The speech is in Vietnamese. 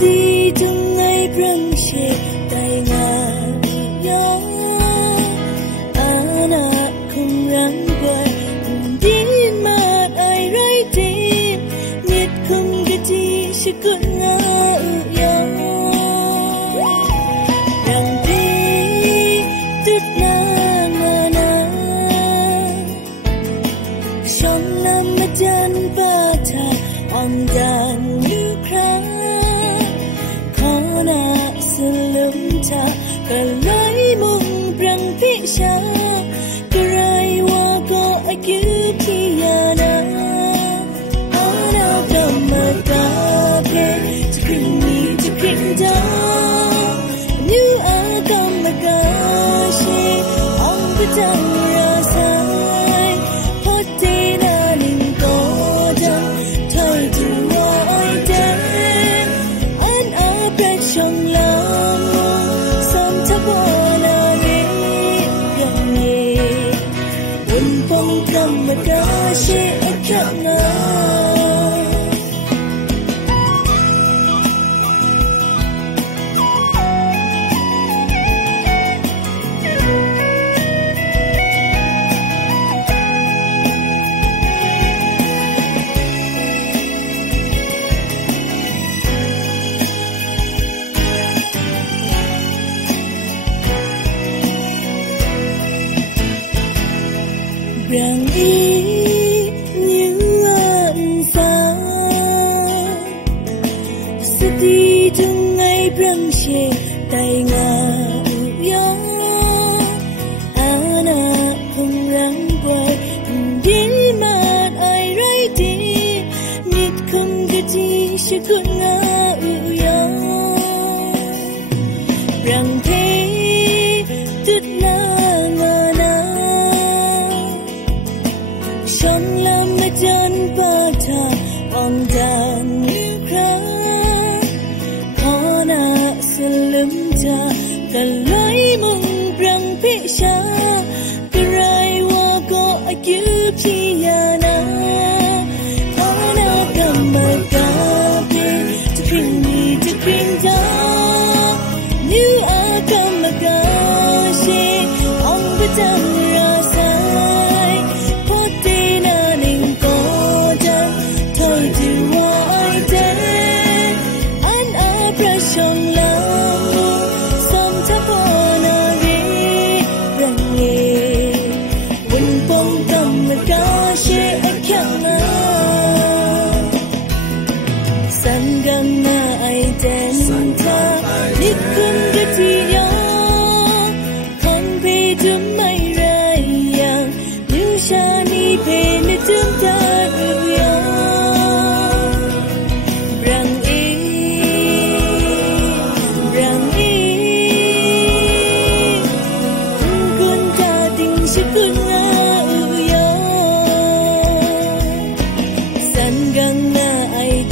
đi trong ngày răng shê tay ngà gió anak không răng quay đi mà ai rơi tim nhiệt không cái gì sẽ cơn ngã gió rằng đi tức là ngà na trong năm mà chân ba thà on dan như khá na selum ta kalai mung prang pisha karai wa ko akutiana ana kamata pe tikini tikinda new akamagashi on bitang rasai potina ning goda thai tu wai den an apet trong lòng sam thắp na ri gani un pong kam da she akana rằng ý như ân phá sẽ đi trong ngày răng shê tay ngà gió ana không răng quay đi mà ai rơi đi nhiệt không cái gì sẽ cơn ngã gió rằng thế tức là trong lòng mà chân ba thà on dan như khá khó na selum ta kalai mung prang pisha karai wa ko akutiana ana kamagapi tikini tikinda new akamagashi on bitang trong lòng sam thắp na ri rangi un pong kam ka she akana sangang na ai den ta nikun gati ya kan pe dum mai rai yang nu sha ni pe ni tung ta hãy